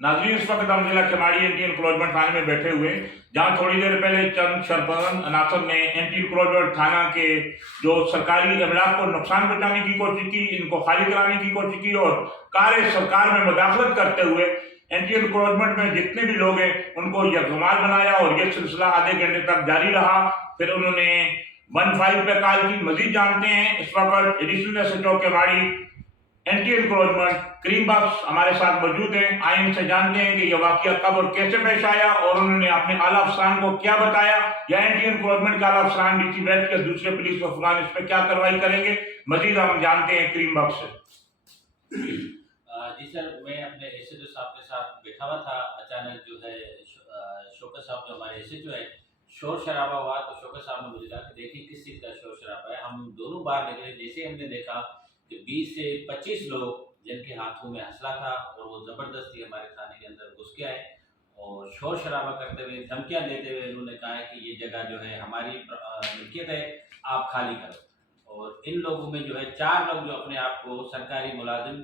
नाजरीन, इस वक्त हम जिला केमाड़ी एंटी इंक्रोचमेंट थाने में बैठे हुए, जहां थोड़ी देर पहले चंद सरपंच अनासर ने एंटी इंक्रोचमेंट थाना के जो सरकारी अमलाक को नुकसान पहुंचाने की कोशिश की, इनको खाली कराने की कोशिश की और कार्य सरकार में मुदाखलत करते हुए एंटी इंक्रोचमेंट में जितने भी लोग हैं उनको यकमाल बनाया और ये सिलसिला आधे घंटे तक जारी रहा। फिर उन्होंने 15 पे कॉल की। मजीद जानते हैं इस वक्त additional SHO Keamari anti encroachment Karim Bakhsh हमारे साथ मौजूद हैं। आइए इनसे जानते हैं कि यह वाकया कब और कैसे पेश आया और उन्होंने अपने आला अफसरान को क्या बताया, या एंटी इंक्रोचमेंट के आला अफसरान DC वेस्ट के दूसरे पुलिस अफसरान इस पर क्या कार्रवाई करेंगे। मजीद हम जानते हैं करीम बख्श से। जी सर, मैं अपने SHO साहब के साथ बैठा हुआ था। अचानक जो है शौकत साहब जो हमारे SHO है, शोर शराबा हुआ। तो शौकत साहब ने मुझे कहा कि देखिए किस चीज़ का शोर शराबा है। हम दोनों बार निकले, जैसे हमने देखा कि 20 से 25 लोग जिनके हाथों में हंसला था और वो ज़बरदस्ती हमारे थाने के अंदर घुस के आए और शोर शराबा करते हुए, धमकियाँ देते हुए उन्होंने कहा है कि ये जगह जो है हमारी मिल्कियत है, आप खाली करो। और इन लोगों में जो है 4 लोग जो अपने आप को सरकारी मुलाजिम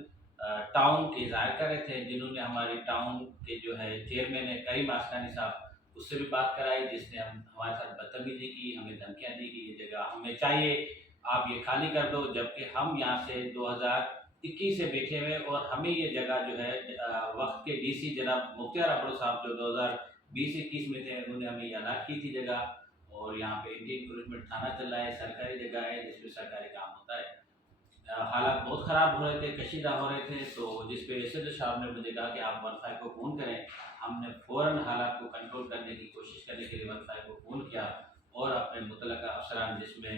टाउन के ज़ाहिर कर रहे थे, जिन्होंने हमारी टाउन के जो है चेयरमैन है करीम आसकानी साहब, उससे भी बात कराई, जिसने हमारे साथ बदतमीजी की, हमें धमकियाँ दी कि ये जगह हमें चाहिए, आप ये खाली कर दो। जबकि हम यहाँ से 2021 से बैठे हुए और हमें ये जगह जो है वक्त के DC जनाब मुख्तार अबड़ू साहब जो 2020-21 में थे, उन्होंने हमें अलाट की थी जगह। और यहाँ पे एंटी इंक्रोचमेंट थाना चल रहा है, सरकारी जगह है जिसमें सरकारी काम होता है। हालात बहुत ख़राब हो रहे थे, कशीदा हो रहे थे। तो जिस पे SHO साहब ने मुझे कहा कि आप 15 को फ़ोन करें। हमने फ़ौरन हालात को कंट्रोल करने की कोशिश करने के लिए 15 को फ़ोन किया और अपने मुतलका अफसरान, जिसमें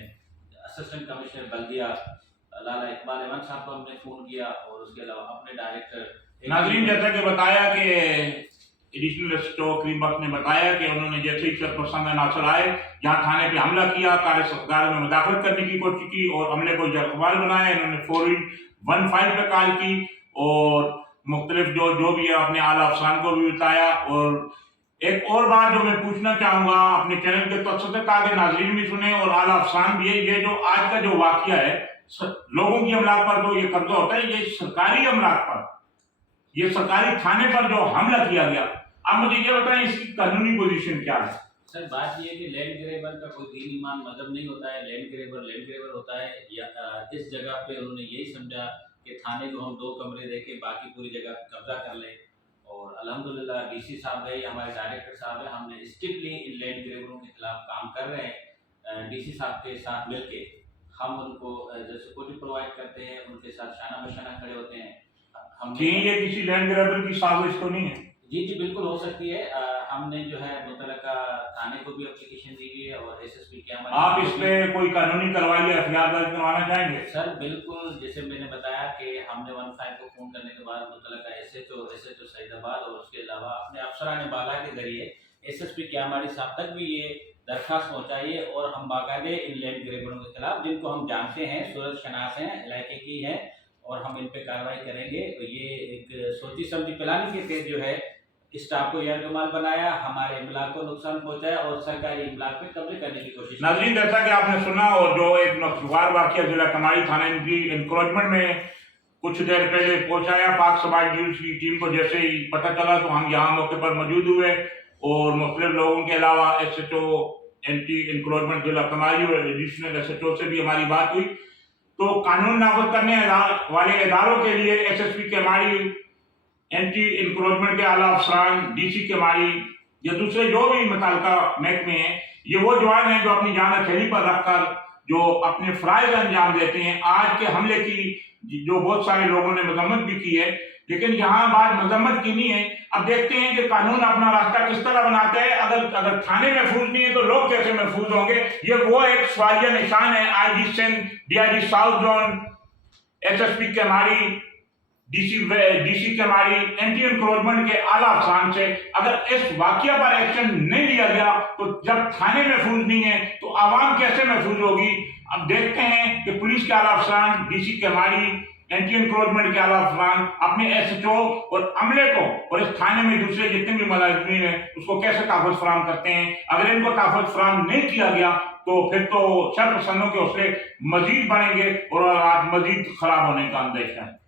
असिस्टेंट कमिश्नर बल्दिया लाला इकबाल अहमद साहब को हमने फ़ोन किया और उसके अलावा अपने डायरेक्टर। नाजरीन, जैसा कि बताया कि एडिशनल SHO करीम बख्श ने बताया कि उन्होंने जैसे ही सरपंच नासर आए, जहां थाने पे हमला किया, कार्य सरकार में मुदाखलत करने की कोशिश की और हमले को जरकबाल बनाया। इन्होंने फौरी 15 पे कॉल की और मुख्तलिफ जो भी है अपने आला अफसरान को भी बताया। और एक और बात जो मैं पूछना चाहूंगा अपने चैनल के तवज्जो से, ताकि नाजरीन भी सुने और आला अफसरान भी है, ये जो आज का जो वाकया है लोगों की अमलाक पर जो ये कब्जा होता है, ये सरकारी अमलाक पर, ये सरकारी थाने पर जो हमला किया गया, आप मुझे ये बताएं इसकी कानूनी पोजीशन क्या है। सर, बात ये है कि लैंड ग्रेबर का कोई दीन ईमान मजहब नहीं होता है। लैंड ग्रेबर होता है। या इस जगह पे उन्होंने यही समझा कि थाने को हम 2 कमरे देके बाकी पूरी जगह कब्जा कर लें। और अल्हम्दुलिल्लाह DC साहब है, हमारे डायरेक्टर साहब है, हमने स्ट्रिक्टली इन लैंड ग्रेबरों के खिलाफ काम कर रहे हैं। DC साहब के साथ मिलके हम उनको सिक्योरिटी प्रोवाइड करते हैं, उनके साथ शाना बशाना खड़े होते हैं। हम ये किसी लैंड ग्रेबर की साजिश तो नहीं है? जी बिल्कुल हो सकती है। हमने जो है मुतलका थाने को भी एप्लीकेशन दी हुई है और SSP के आप इस पे कोई कानूनी कार्रवाई या FIR दर्ज करवाना चाहेंगे? सर बिल्कुल, जैसे मैंने बताया कि हमने 15 को फ़ोन करने के बाद मुतलका SHO सईदाबाद और उसके अलावा अपने अफसरान बाला के जरिए SSP केमाड़ी साहब तक भी ये दरख्वास्त पहुँचाई है। और हम बाकायदे इन लैंड ग्रेबरों के खिलाफ, जिनको हम जानते हैं, सूरत शनास हैं, इलाके की हैं, और हम इन पे कार्रवाई करेंगे। ये एक सोची समझी प्लानिंग के तहत जो है स्टाफ को यरगमाल बनाया, हमारे इमलाक को नुकसान पहुंचाया और सरकारी इमलाक पे कब्जे करने की कोशिश। नाज़रीन, जैसा कि आपने सुना और जो एक नौखुशगवार वाकया जिला केमाड़ी थाना इंक्रोचमेंट में कुछ देर पहले पहुंचाया, पाक समाज न्यूज की टीम को जैसे ही पता चला तो हम यहाँ मौके पर मौजूद हुए और मुख्तलिफ लोगों के अलावा SHO एंटी इंक्रोचमेंट जिला केमाड़ी और एडिशनल SHO से भी हमारी बात हुई। तो कानून नाफिज करने वाले इदारों के लिए SSP केमाड़ी, एंटी इंक्रोचमेंट के आला अफसरान, DC केमाड़ी या दूसरे जो भी मुताल्लिका महकमे हैं, ये वो जवान हैं जो अपनी जान हथेली पर रखकर जो अपने फराइज अंजाम देते हैं। आज के हमले की जो बहुत सारे लोगों ने मजम्मत भी की है, लेकिन यहाँ बात मजम्मत की नहीं है। अब देखते हैं कि कानून अपना रास्ता किस तरह बनाते हैं। अगर थाने महफूज नहीं है तो लोग कैसे महफूज होंगे, ये वो एक सवालिया निशान है। IG Sindh, DIG south zone, SSP Kemari, DC Kemari, anti encroachment के आला अफसरान से अगर इस वाकया पर एक्शन नहीं लिया गया तो जब थाने महफूज नहीं है तो आवाम कैसे महफूज होगी। अब देखते हैं कि पुलिस के आला अफसरान, DC केमाड़ी, एंटी इंक्रोचमेंट के आला अफसरान अपने SHO और अमले को और इस थाने में दूसरे जितने भी मुलाजिमीन हैं उसको कैसे तहफ़्फ़ुज़ फराहम करते हैं। अगर इनको तहफ़्फ़ुज़ फराहम नहीं किया गया तो फिर तो शरपसंदों के हौसले मजीद बढ़ेंगे और मजीद खराब होने का अंदेशा है।